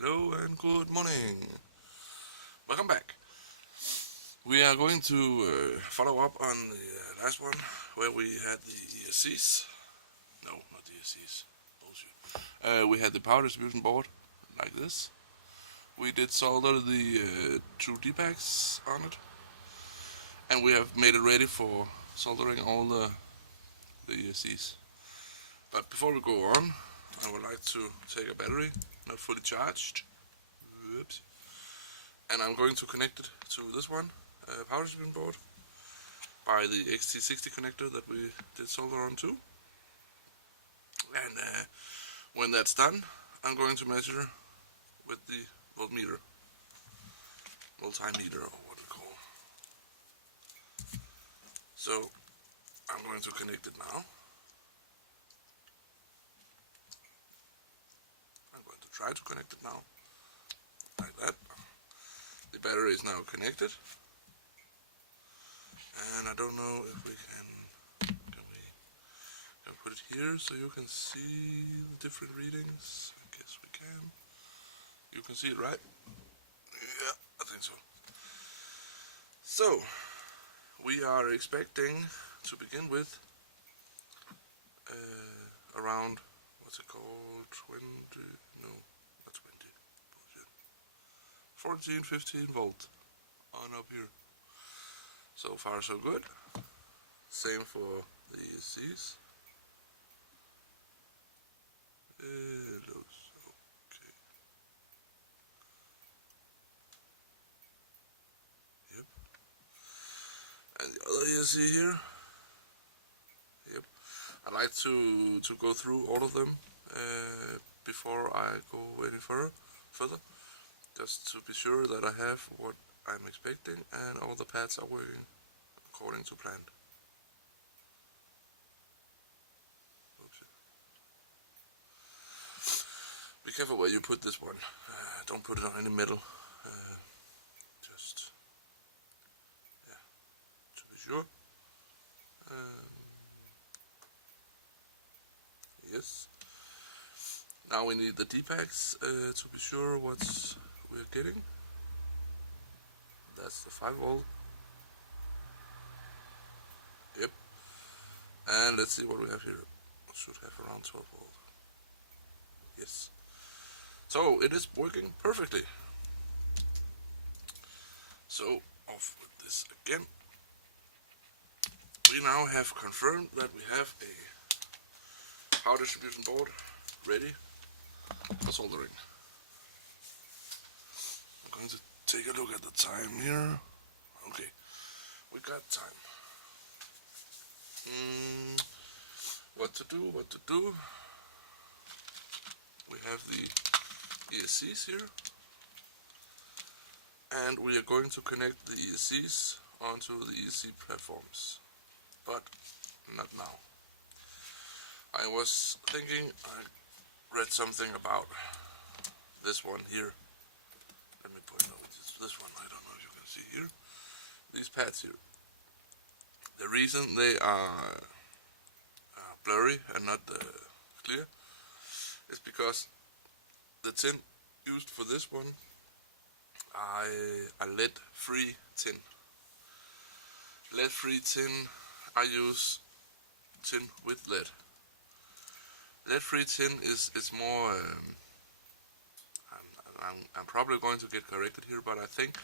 Hello and good morning. Welcome back. We are going to follow up on the last one where we had the ESCs. No, not the ESCs. Bullshit. We had the power distribution board like this. We did solder the two D-packs on it. And we have made it ready for soldering all the ESCs. But before we go on, I would like to take a battery, not fully charged. Oops. And I'm going to connect it to this one, power distribution board, by the XT60 connector that we did solder on too. And when that's done, I'm going to measure with the multimeter, or what we call. So I'm going to connect it now. I'm going to try to connect it now, like that. The battery is now connected, and I don't know if we can put it here so you can see the different readings. I guess we can. You can see it, right? Yeah, I think so. So we are expecting to begin with around, what's it called, 20, no, not 20, bullshit, 14, 15 volt on up here. So far so good. Same for the ESCs. It looks okay. Yep. And the other ESC here. Yep. I like to go through all of them before I go any further, just to be sure that I have what I'm expecting and all the pads are working according to plan. Oops. Be careful where you put this one. Don't put it on any metal. Just, yeah, to be sure. Yes. Now we need the D-packs to be sure what we're getting. That's the 5 volt. Yep. And let's see what we have here. We should have around 12 volt. Yes. So it is working perfectly. So off with this again. We now have confirmed that we have a power distribution board ready for soldering. I'm going to take a look at the time here. Okay, we got time. What to do? We have the ESCs here, and we are going to connect the ESCs onto the ESC platforms, but not now. I was thinking, I read something about this one here. Let me point out this one. I don't know if you can see here. These pads here. The reason they are blurry and not clear is because the tin used for this one are lead-free tin. Lead-free tin, I use tin with lead. Lead-free tin is more. I'm probably going to get corrected here, but I think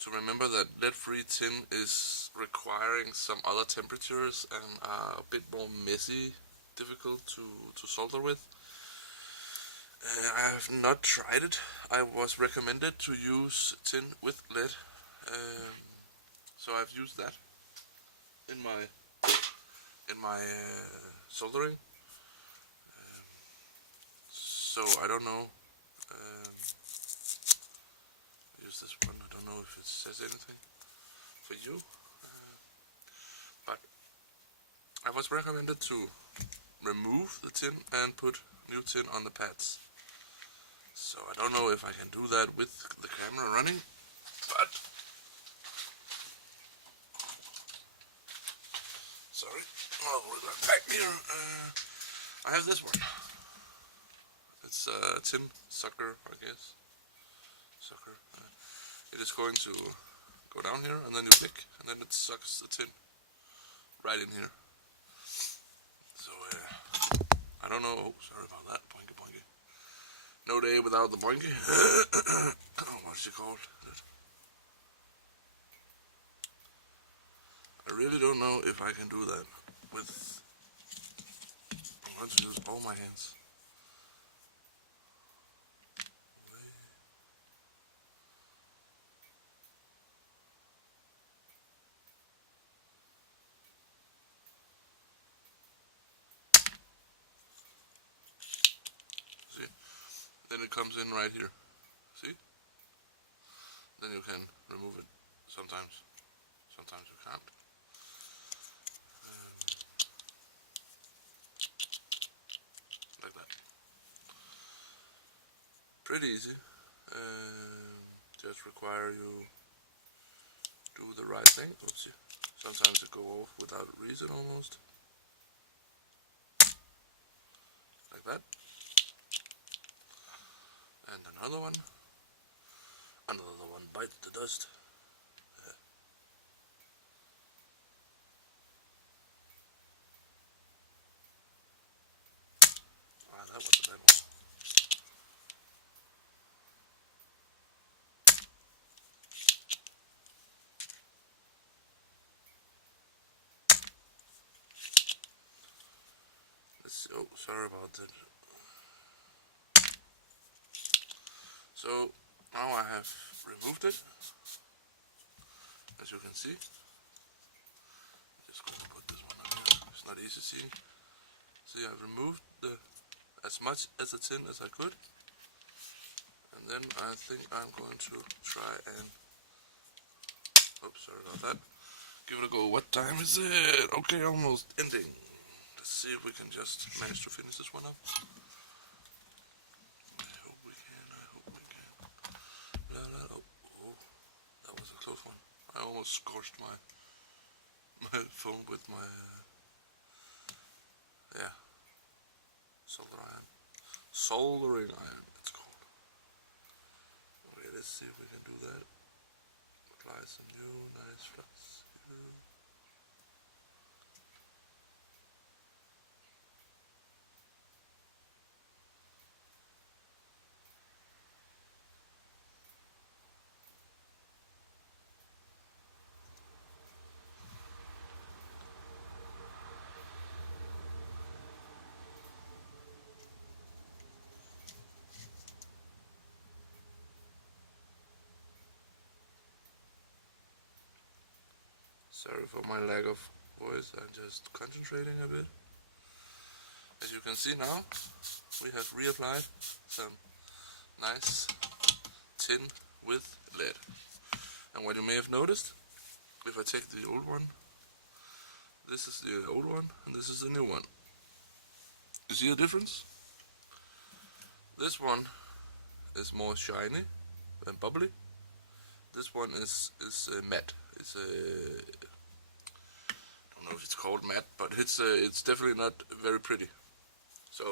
to remember that lead-free tin is requiring some other temperatures and are a bit more messy, difficult to solder with. I have not tried it. I was recommended to use tin with lead, so I've used that in my soldering. So I don't know. Use this one. I don't know if it says anything for you, but I was recommended to remove the tin and put new tin on the pads. So I don't know if I can do that with the camera running, but sorry. I'll put it back here. I have this one. It's a tin sucker, I guess. Sucker. It is going to go down here, and then you click, and then it sucks the tin right in here. So I don't know. Oh, sorry about that. Boinky boinky. No day without the boinky. What's it called? I really don't know if I can do that with. I'm going to use all my hands. See? Then it comes in right here. See? Then you can remove it sometimes. Sometimes you can't. Like that. Pretty easy. Just require you do the right thing. Oopsie. Sometimes it go off without reason almost. Like that. And another one. Another one bites the dust. That was a bad one. Oh, sorry about that. So now I have removed it, as you can see. Just going to put this one on here. It's not easy seeing. See, I've removed as much as the tin as I could, and then I think I'm going to try and. Oops, sorry about that. Give it a go. What time is it? Okay, almost ending. Let's see if we can just manage to finish this one up. I hope we can. I hope we can. Oh, that was a close one. I almost scorched my phone with my soldering iron. It's called. Okay, let's see if we can do that. Apply some new nice flux. Sorry for my lack of voice, I'm just concentrating a bit. As you can see now, we have reapplied some nice tin with lead. And what you may have noticed, if I take the old one, this is the old one and this is the new one. You see the difference? This one is more shiny and bubbly. This one is matte. It's I don't know if it's called matte, but it's definitely not very pretty. So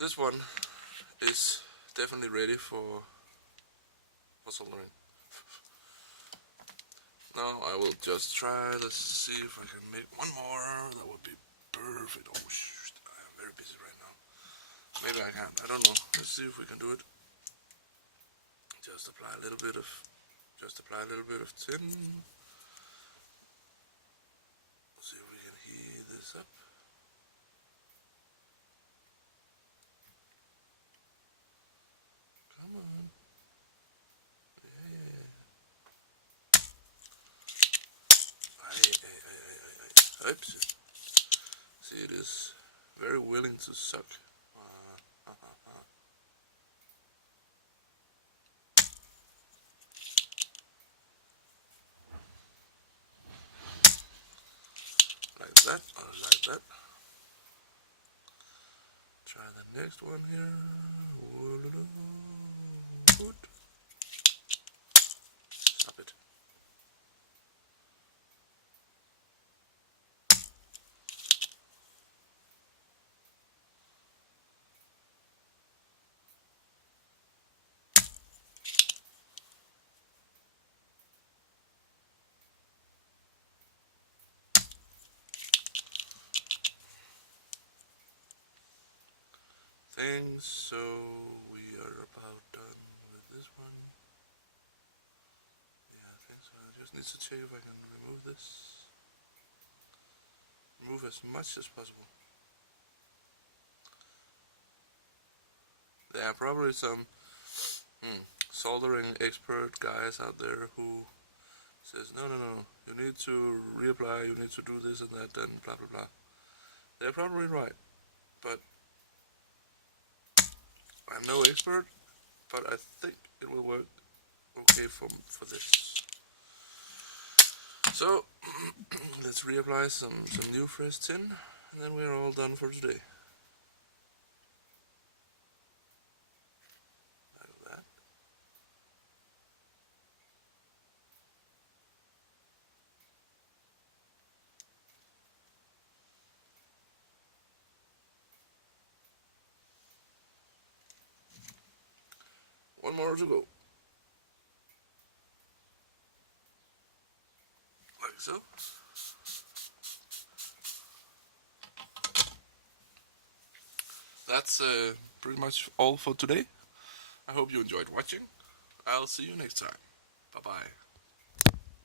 this one is definitely ready for soldering. Now I will just try. Let's see if I can make one more. That would be perfect. Oh shoot! I am very busy right now. Maybe I can't. I don't know. Let's see if we can do it. Just apply a little bit of tin. See if we can heat this up. Come on. Yeah. Oops. See, it is very willing to suck. Like that, or like that. Try the next one here. Good. Stop it. things, so we are about done with this one. Yeah, I think so. I just need to check if I can remove this. Remove as much as possible. There are probably some soldering expert guys out there who says, no, you need to reapply, you need to do this and that, and blah, blah, blah. They're probably right, but I'm no expert, but I think it will work okay for this. So, let's reapply some new fresh tin, and then we're all done for today. Like that. One more to go. Like so. That's pretty much all for today. I hope you enjoyed watching. I'll see you next time. Bye bye.